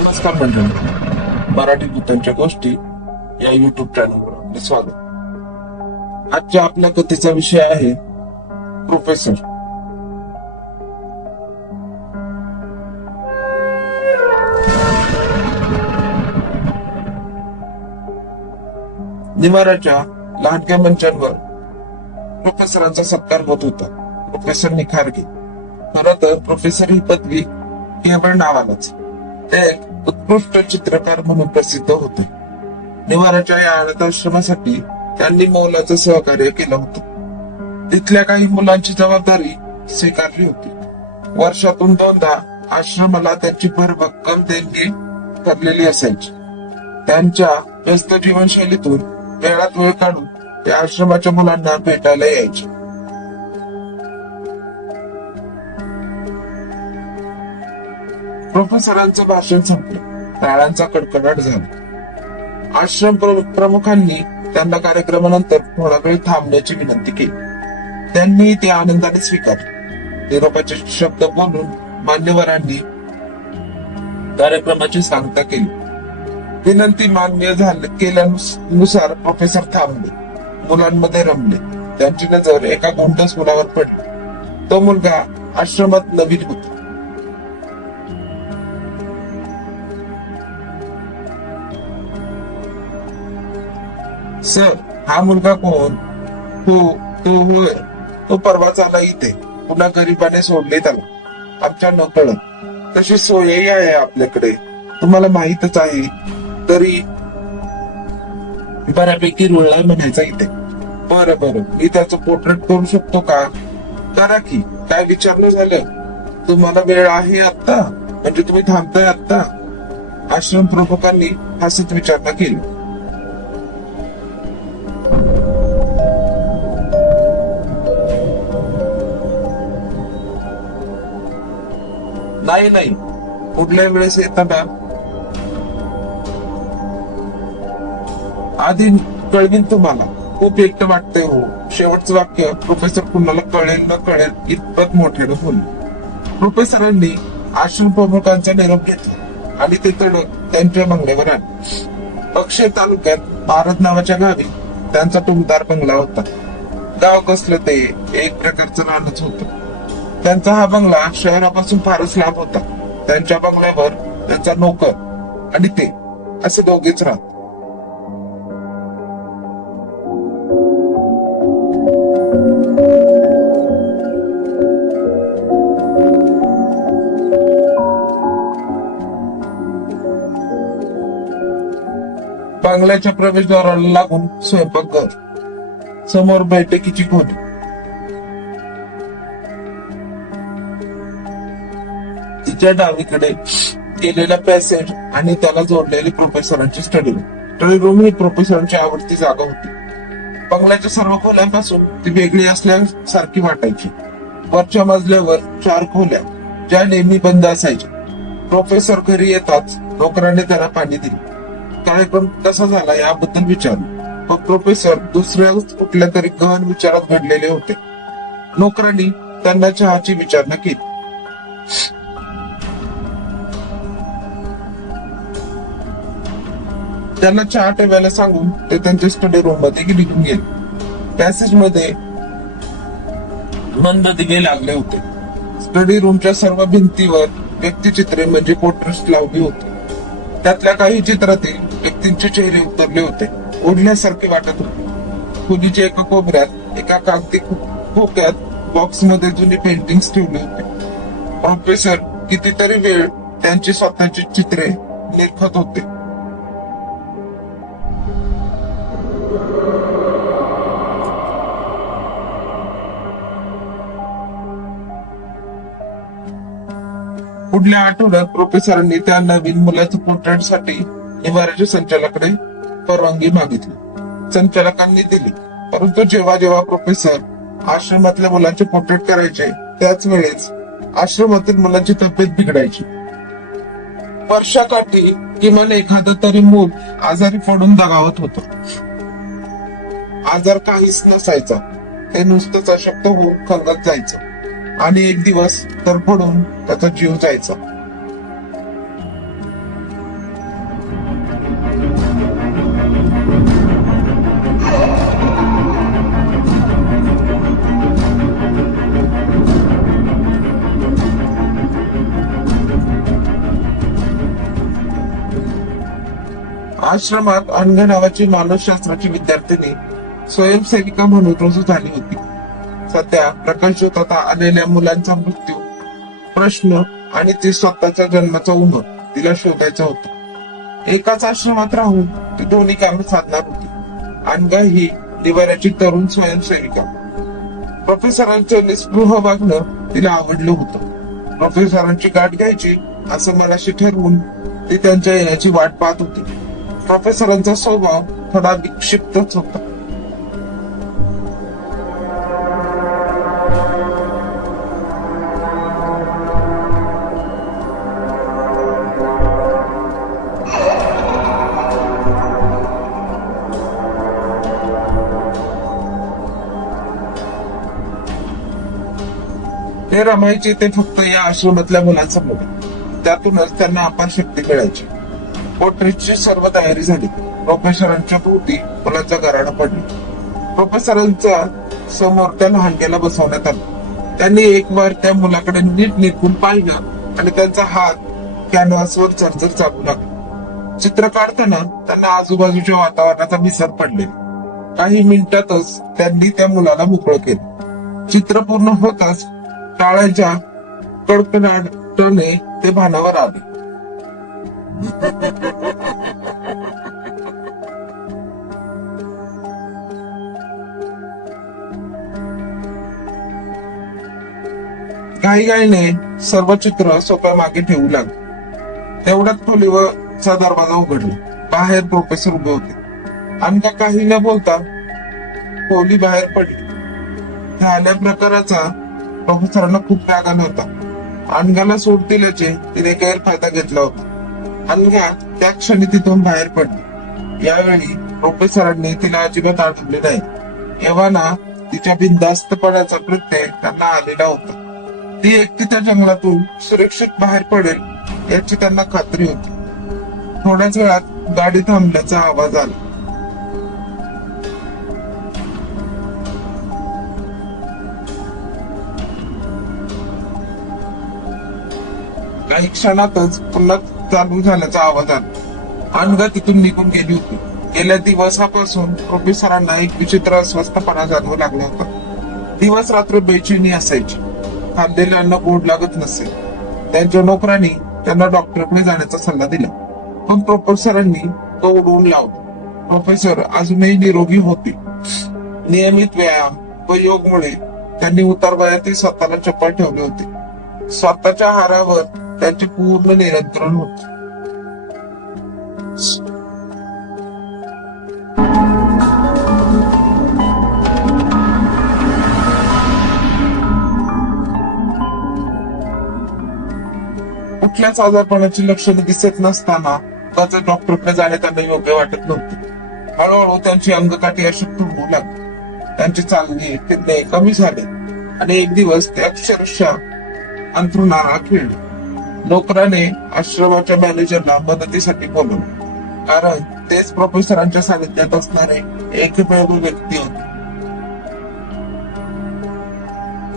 नमस्कार मंडळी, मराठी भूतांच्या गोष्टी या युट्यूब चॅनलवर आपले स्वागत. आजच्या आपल्या कथेचा विषय आहे प्रोफेसर. निवाराच्या लहानक्या मंचांवर प्रोफेसरांचा सत्कार होत होता. प्रोफेसर निखारगे. खरं तर प्रोफेसर ही पदवी केवळ नावालाच. ते एक उत्कृष्ट चित्रकार म्हणून प्रसिद्ध होते. निवाराच्या या अनाथ आश्रमासाठी त्यांनी मोलाचं सहकार्य केलं होतं. तिथल्या काही मुलांची जबाबदारी स्वीकारली होती. वर्षातून 2दा आश्रमाला त्यांची भरभक्कम देणगी ठरलेली असायची. त्यांच्या व्यस्त जीवनशैलीतून वेळात वेळ काढून ते आश्रमाच्या मुलांना भेटायला यायचे. प्रोफेसरांचं भाषण संपलं. टाळ्यांचा कडकडाट झाला. आश्रम प्रमुखांनी त्यांना कार्यक्रमानंतर थोडा वेळ थांबण्याची विनंती केली. त्यांनी ते आनंदाने स्वीकारले. निरोपाचे शब्द बोलून मान्यवरांनी कार्यक्रमाची सांगता केली. विनंती मान्य केल्यानुसार प्रोफेसर थांबले. मुलांमध्ये रमले. त्यांची नजर एका गोंडस मुलावर पडली. तो मुलगा आश्रमात नवीन होता. सर, हा मुलगा कोण? हो, तो होय. तो परवाच आला इथे. पुन्हा गरीबाने सोडले त्याला. आमच्या नकळत. तशी सोयही आहे आपल्याकडे, तुम्हाला माहीतच आहे. तरी बऱ्यापैकी रुळलाय म्हणायचा इथे. बरं, मी त्याचं पोर्ट्रेट करू शकतो का? करा की. काय विचारणं झालं? तुम्हाला वेळ आहे आता? म्हणजे तुम्ही थांबताय आता? आश्रम प्रमुखांनी हसत विचारणा केली. नाही, पुढल्या वेळेस येताना आधी कळवीन तुम्हाला. खूप एकटं वाटतंय हो. शेवटचं वाक्य प्रोफेसर कुणाला कळेल न कळेल इतपत मोठ्यानं बोलले. प्रोफेसरांनी आश्रम प्रमुखांचा निरोप घेतला आणि ते तडक त्यांच्या बंगल्यावर आले. अक्षय तालुक्यात भारत नावाच्या गावी त्यांचा टुमदार बंगला होता. गाव कसलं ते एक प्रकारचं रानच होतं. त्यांचा हा बंगला शहरापासून फारच लांब होता. त्यांच्या बंगल्यावर त्यांचा नोकर आणि ते असे दोघेच राहत. बंगल्याच्या प्रवेशद्वाराला लागून स्वयंपाकघर. समोर बैठकीची खोली. तिच्या डावीकडे केलेला पॅसेज आणि त्याला जोडलेली प्रोफेसरांची स्टडी रूम. स्टडी रूम ही प्रोफेसरांची आवडती जागा होती. बंगल्याच्या सर्व खोल्यांपासून ती वेगळी असल्यासारखी वाटायची. वरच्या मजल्यावर 4 खोल्या, ज्या नेहमी बंद असायच्या. प्रोफेसर घरी येताच नोकराने त्याला पाणी दिले. कार्यक्रम कसा झाला याबद्दल विचारले. पण प्रोफेसर दुसऱ्या कुठल्या तरी गहन विचारात घडलेले होते. नोकरांनी त्यांना चहाची विचारणा केली. त्यांना चहा ठेवायला सांगून ते त्यांच्या स्टडी रूम मध्ये निघून गेले. पॅसेज मध्ये मंद दिवे लागले होते. स्टडी रूमच्या सर्व भिंतीवर व्यक्तिचित्रे म्हणजे पोर्ट्रेट्स लावली होती. त्यातल्या काही चित्रातील व्यक्तींचे चेहरे उतरले होते. ओढल्यासारखे वाटत होते. खोलीच्या एका कोपऱ्यात एका कागदी खोक्यात बॉक्स मध्ये जुनी पेंटिंग्स ठेवले होते. प्रोफेसर कितीतरी वेळ त्यांची स्वतःची चित्रे निरखत होते. पुढल्या आठवड्यात प्रोफेसरांनी त्या नवीन मुलाच्या पोर्ट्रेटसाठी निवाराच्या संचालकाकडे परवानगी मागितली. संचालकांनी दिली. परंतु जेव्हा प्रोफेसर आश्रमातल्या मुलांचे पोर्ट्रेट करायचे त्याच वेळेस आश्रमातील मुलांची तब्येत बिघडायची. वर्षाकाठी किमान एखादं तरी मूल आजारी पडून दगावत होतं. आजार काहीच नसायचा. ते नुसतंच अशक्त होऊन खंगत जायचं आणि एक दिवस तर पडून त्याचा जीव जायचा. आश्रमात अनघा नावाची मानसशास्त्राची विद्यार्थिनी स्वयंसेविका म्हणून रुजू झाली होती. सध्या प्रकाशझोतात आलेल्या मुलांचा मृत्यू, प्रश्न आणि ते स्वतःच्या जन्माचा उमग तिला शोधायचा होता. एकाच आश्रमात राहून ती दोन्ही कामे साधणार होती. अनघा ही निवाऱ्याची तरुण स्वयंसेविका. प्रोफेसरांचं निस्पृह वागणं तिला आवडलं होतं. प्रोफेसरांची गाठ घ्यायची असं मनाशी ठरवून ती त्यांच्या येण्याची वाट पाहत होती. प्रोफेसरांचा स्वभाव थोडा विक्षिप्तच होता. ते रमायचे ते फक्त या आश्रमातल्या मुलांसमोर. त्यातूनच त्यांना अपार शक्ती मिळायची. पोट्रीची सर्व तयारी झाली. प्रोफेसरांच्या भोवती मुलांचा गराडा पडली. प्रोफेसरांच्या समोर त्या लहानग्याला बसवण्यात आलं. त्यांनी एक वार त्या मुलाकडे नीट निरखून पाहिलं आणि त्यांचा हात कॅनव्हासवर चरचर चालू लागला. चित्र काढताना त्यांना आजूबाजूच्या वातावरणाचा विसर पडले. काही मिनिटातच त्यांनी त्या मुलाला मोकळं केलं. चित्र पूर्ण होताच टाळ्यांच्या कडकडाटाने ते भानावर आले. घाईघाईने सर्व चित्र सोप्या मागे ठेवू लागले. तेवढ्यात खोलीवरचा दरवाजा उघडला. बाहेर प्रोफेसर उभे होते. अनघा काही न बोलता खोली बाहेर पडली. झाल्या प्रकाराचा प्रोफेसरांना खूप राग आला होता. अनघाला सूट दिल्याचे तिने गैरफायदा घेतला होता. अनघा त्या क्षणी तिथून बाहेर पडली. यावेळी प्रोफेसरांनी तिला अजिबात आठवले नाही. एव्हाना तिच्या बिनधास्तपणाचा प्रत्यय त्यांना आलेला होता. ती एकटी त्या जंगलातून सुरक्षित बाहेर पडेल याची त्यांना खात्री होती. थोड्याच वेळात गाडी थांबल्याचा आवाज आला. काही क्षणातच पुन्हा चालू झाल्याचा आवाज आला. अनघा तिथून निघून गेली होती. गेल्या दिवसापासून प्रोफेसरांना एक विचित्र अस्वस्थपणा जाणवू लागला होता. दिवस रात्र बेचैनी असायची. खाल्लेले अन्न गोड लागत नसे. त्यांच्या नोकरांनी त्यांना डॉक्टरकडे जाण्याचा सल्ला दिला, पण प्रोफेसरांनी तो उडवून लावला. प्रोफेसर अजूनही निरोगी होते. नियमित व्यायाम व योगमुळे त्यांनी उतारवयातही स्वतःला चपळ ठेवले होते. स्वतःच्या आहारावर त्यांचे पूर्ण नियंत्रण होते. कुठल्याच आजारपणाची लक्षणे दिसत नसताना त्याचं डॉक्टरकडे जाणे त्यांना योग्य वाटत नव्हते. हळूहळू त्यांची अंगकाठी अशक्त होऊ लागली. त्यांचे चालणे फिरणे कमी झाले आणि एक दिवस ते अक्षरशः अंथरुणाला खेळले. नोकराने आश्रमाच्या मॅनेजरला मदतीसाठी बोलवले, कारण तेच प्रोफेसरांच्या सानिध्यात असणारे एकमेव व्यक्ती होते.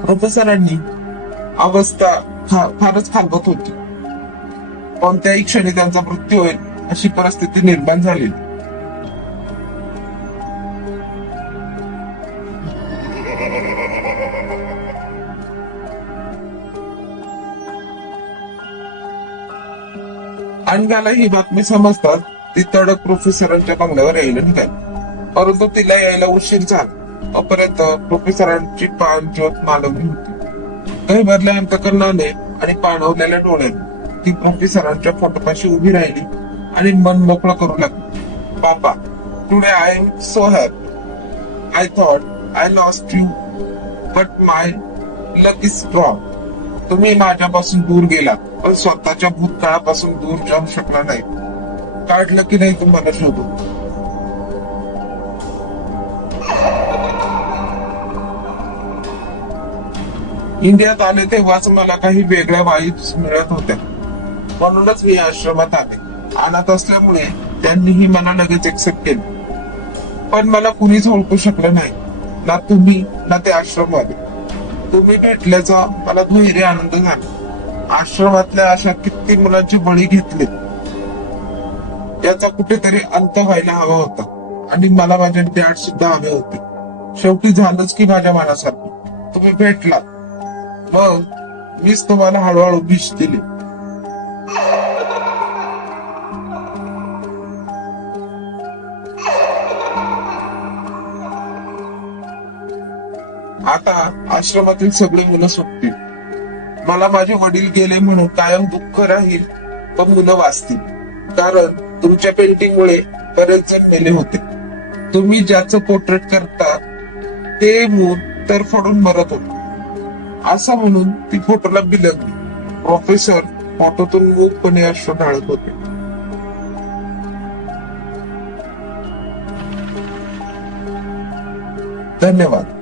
प्रोफेसरांनी अवस्था फारच खालवत होती. कोणत्याही क्षणी त्यांचा मृत्यू होईल अशी परिस्थिती निर्माण झाली. अनघाला ही बातमी समजतात ती तडक प्रोफेसरांच्या बंगल्यावर यायला निघाली. परंतु तिला यायला उशीर झाला. अपर्यंत प्रोफेसरांची पान ज्योत मालवली होती. काही भरल्या अंतकरणाने आणि पाणवलेल्या डोळ्याने ती प्रोफेसरांच्या फोटोपाशी उभी राहिली आणि मन मोकळं करू लागली. पापा, today I am so happy. I thought I lost you but my luck is strong. तुम्ही माझ्यापासून दूर गेला, पण स्वतःच्या भूतकाळापासून दूर जाऊ शकला नाही. काढलं की नाही तुम्हाला शोधू. इंडियात आले तेव्हाच मला काही वेगळ्या वाईब्स मिळत होत्या. म्हणूनच मी आश्रमात आले. अनाथ असल्यामुळे त्यांनीही मला लगेच एक्सेप्ट केलं. पण मला कुणीच ओळखू शकलं नाही, ना तुम्ही ना ते आश्रमवाले. तुम्ही भेटल्याचा मला धैर्य आनंद झाला. आश्रमातल्या अशा किती मुलांचे बळी घेतले. याचा कुठेतरी अंत व्हायला हवा होता आणि मला माझे डॅड सुद्धा हवे होते. शेवटी झालंच की माझ्या मनासारखं. तुम्ही भेटला, मग मीच तुम्हाला हळूहळू विष दिले. आता आश्रमातील सगळी मुलं सुटतील. मला माझे वडील गेले म्हणून कायम दुःख राहील, पण मुलं वाचतील. कारण तुमच्या पेंटिंग मुळे बरेच जण मेले होते. तुम्ही ज्याचं पोर्ट्रेट करता ते मूल तडफडून मरत होते असं म्हणून ती फोटोला बिलगली. प्रोफेसर फोटोतून मूकपणे अश्रू ढाळत होते. धन्यवाद.